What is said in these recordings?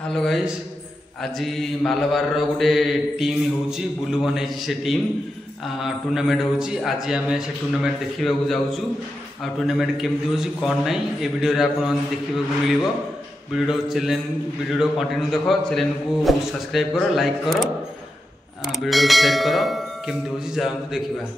Hello guys आज मालबार गोटे team होची बुलू बन से टीम टूर्नामेंट होची आज आम से टूर्नामेंट देखा जाऊँ आ टूर्नामेंट केमती होची कौन ना ये वीडियो रे आपन देखा मिल वीडियो कंटिन्यू देख चैनल को सब्सक्राइब करो लाइक करो वीडियो शेयर करो केमती होची जाऊँ देखा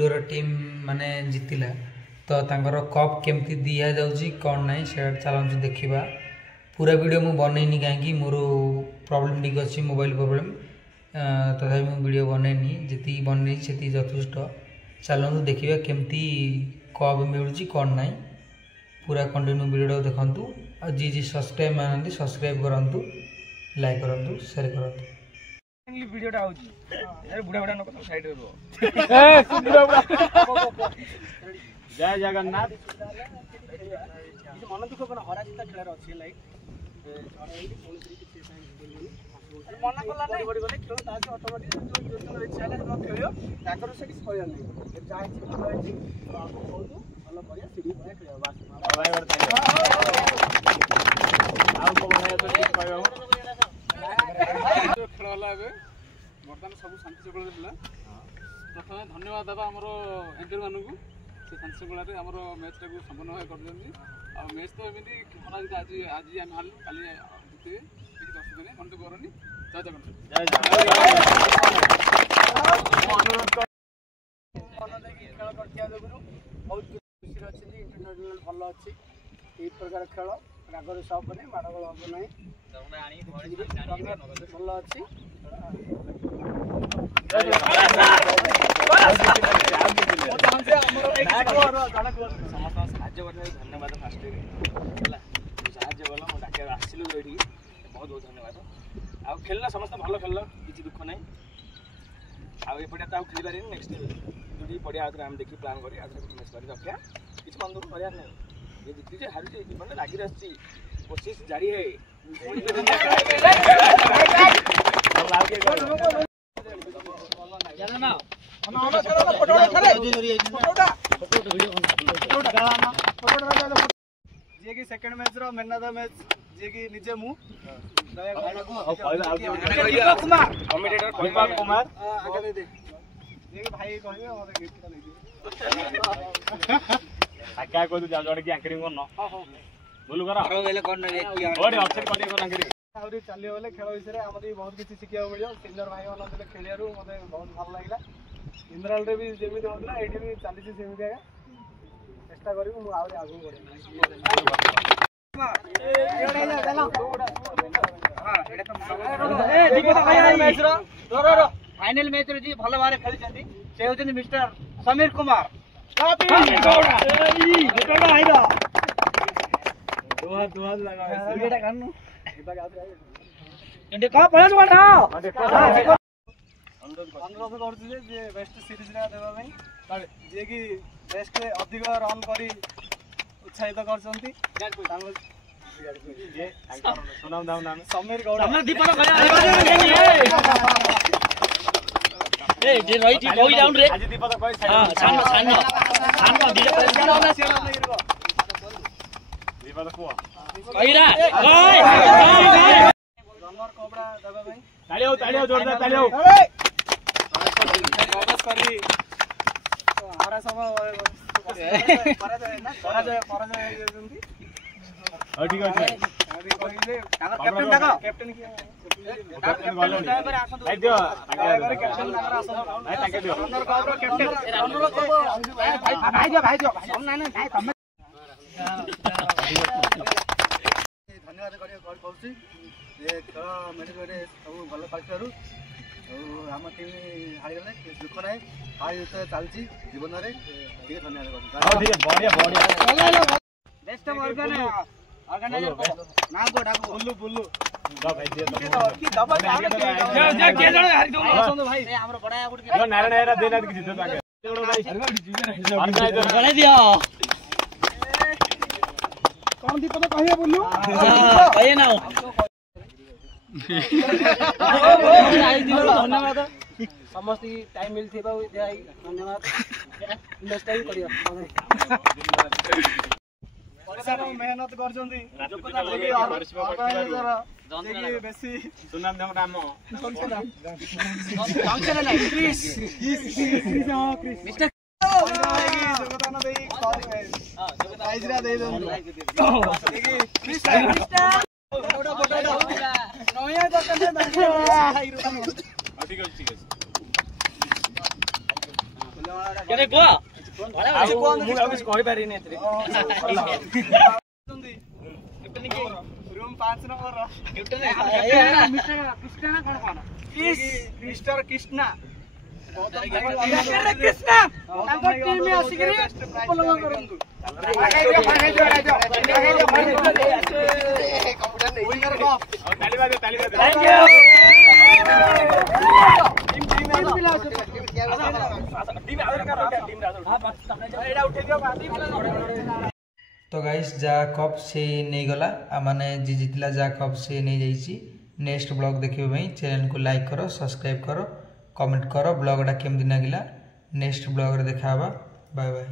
बुलूर टीम माने जीतिला तो तांकर कप केमती दिया जाउची कौन ना से चलू देखा पूरा वीडियो मु बनईनी कहीं मोर प्रॉब्लम टी अच्छी मोबाइल प्रॉब्लम तथापि मु वीडियो बनईनी जी बनई से यथेष्ट चलू देखा केमती कप मिलूँ कौन ना पूरा कंटिन्यू वीडियो देखु जी जी सब्सक्राइब मानते सब्सक्राइब करूँ लाइक करूँ शेयर करूँ वीडियो टा होची अरे बुढ़ा बुढ़ा नको साइड रे रो जय जगन्नाथ मन दुख कोन हरा जिता खेलार अछि लाइक मन कला नै बड़ी गले खेल तास ऑटोमेटिक जो जो इच्छा है तो खेलियो ताकर से किछ होय नै चाहे छी आपको कहू भलो करिया सीडी पर खेलियो बस भाई बड़ आ को भाई तो ठीक कहयो खेल बर्तमान सब शांति शृंखला प्रथम धन्यवाद देवा आम एंकर मानू से शांति शृंखला आम मैच टाक संपन्न भाव कर मैच तो एमती आज आज आम हारू काली जितने किसी असुविधा नहीं मन तो करनी जय जगन्नाथ बहुत खुशी अच्छी इंटरनेशनल भल अच्छी ये प्रकार खेल रागर सब नहीं माड़गोल हम ना भल अच्छी धन्यवाद फास्ट साहय कल डाक आसलु ये बहुत बहुत धन्यवाद आ खेल समस्त भल खेल किसी दुख ना आपटे तो खेल पारे नेक्स्ट जो पड़ा आम देखिए प्लां कर रखा किसी मन दुख करार ना ये जीती हारी जीवन लगी रही कोशिश जारी है जे की सेकंड मैच रो मैन ऑफ द मैच जे की निजे मु कमेंटेटर कुमार कुमार आगे दे दे जे की भाई कहबे मोर गिफ्ट नै दे आका को जा जण की एंकरिंग करनो बोलू करा आरो वेले कोन नै ओरे ऑप्शन कोन को एंकरिंग आउरी चलियो बेले खेल विषय रे हमदी बहुत किछि सिखिया मिलियो सिनियर भाई वाला बेले खेलियारु मते बहुत भल लागला इंद्राल रे भी जेमिति होतला एठी भी चालीसी सेमिति आगा चेष्टा करिबु मु आउरे आगु बढे फाइनल मैच जी भल भाव खेली से होती मिस्टर समीर कुमार अनुरोध करुँ बेस्ट सीरीज देवाई जी कि बेस्ट अधिक रन कर उत्साहित कर समीर गौड़ धन्यवाद खेल मेडिकल सब भल पाइबार आम टीम हारीगले दुख ना हार चलती जीवन में कौन दीपक कहिए बोलू कहिए ना धन्यवाद समस्त टाइम मिलती धन्यवाद मेहनत कर रूम 5 नंबर मिस्टर कृष्णा तो गाइस जा कप से नहीं गला माने जी जीतला जा कप से नहीं जाइए। नेक्स्ट ब्लॉग देखिए भाई चैनल को लाइक करो सब्सक्राइब करो कमेंट करो ब्लॉगटा केमती लगिला नेक्स्ट ब्लॉग रे देखा बाय बाय।